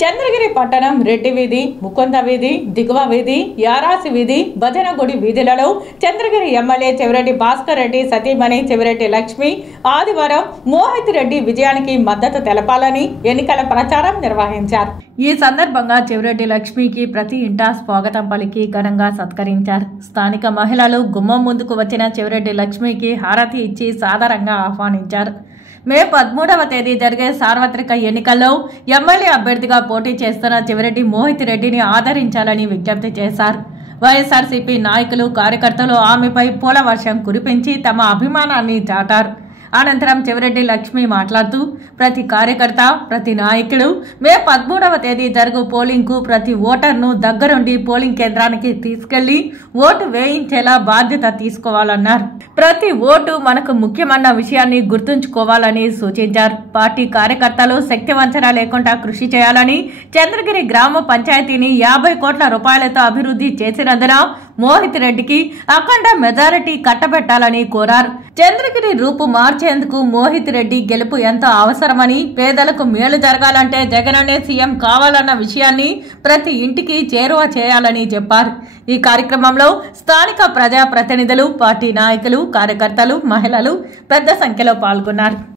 చంద్రగిరి పట్టణం రెడ్డి వీధి, ముకుంద వీధి, దిగువ వీధి, యారాసి వీధి, భజనగుడి వీధులలో చంద్రగిరి ఎమ్మెల్యే చెవిరెడ్డి భాస్కర్ రెడ్డి సతీమణి చెవిరెడ్డి లక్ష్మి ఆదివారం మోహిత్ రెడ్డి విజయానికి మద్దతు తెలపాలని ఎన్నికల ప్రచారం నిర్వహించారు. ఈ సందర్భంగా చెవిరెడ్డి లక్ష్మికి ప్రతి ఇంటా స్వాగతం పలికి ఘనంగా సత్కరించారు. స్థానిక మహిళలు గుమ్మం ముందుకు వచ్చిన చెవిరెడ్డి లక్ష్మికి హారతి ఇచ్చి సాదరంగా ఆహ్వానించారు. మే 13వ తేదీ జరిగే సార్వత్రిక ఎన్నికల్లో ఎమ్మెల్యే అభ్యర్థిగా పోటీ చేస్తున్న చెవిరెడ్డి మోహిత్ రెడ్డిని ఆదరించాలని విజ్ఞప్తి చేశారు. వైఎస్ఆర్సీపీ నాయకులు, కార్యకర్తలు ఆమెపై పూల వర్షం కురిపించి తమ అభిమానాన్ని చాటారు. అనంతరం చెవిరెడ్డి లక్ష్మి మాట్లాడుతూ ప్రతి కార్యకర్త, ప్రతి నాయకుడు మే 13వ తేదీ జరుగు పోలింగ్కు ప్రతి ఓటర్ను దగ్గరుండి పోలింగ్ కేంద్రానికి తీసుకెళ్లి ఓటు వేయించేలా బాధ్యత తీసుకోవాలన్నారు. ప్రతి ఓటు మనకు ముఖ్యమన్న విషయాన్ని గుర్తుంచుకోవాలని సూచించారు. పార్టీ కార్యకర్తలు శక్తివంచన లేకుండా కృషి చేయాలని, చంద్రగిరి గ్రామ పంచాయతీని 50 కోట్ల రూపాయలతో అభివృద్ధి చేసినందున మోహిత్ రెడ్డికి అఖండ మెజారిటీ కట్టబెట్టాలని కోరారు. చంద్రగిరి రూపు మార్చేందుకు మోహిత్ రెడ్డి గెలుపు ఎంతో అవసరమని, పేదలకు మేలు జరగాలంటే జగనన్నే సీఎం కావాలన్న విషయాన్ని ప్రతి ఇంటికి చేరువ చేయాలని చెప్పారు. ఈ కార్యక్రమంలో స్థానిక ప్రజాప్రతినిధులు, పార్టీ నాయకులు, కార్యకర్తలు, మహిళలు పెద్ద సంఖ్యలో పాల్గొన్నారు.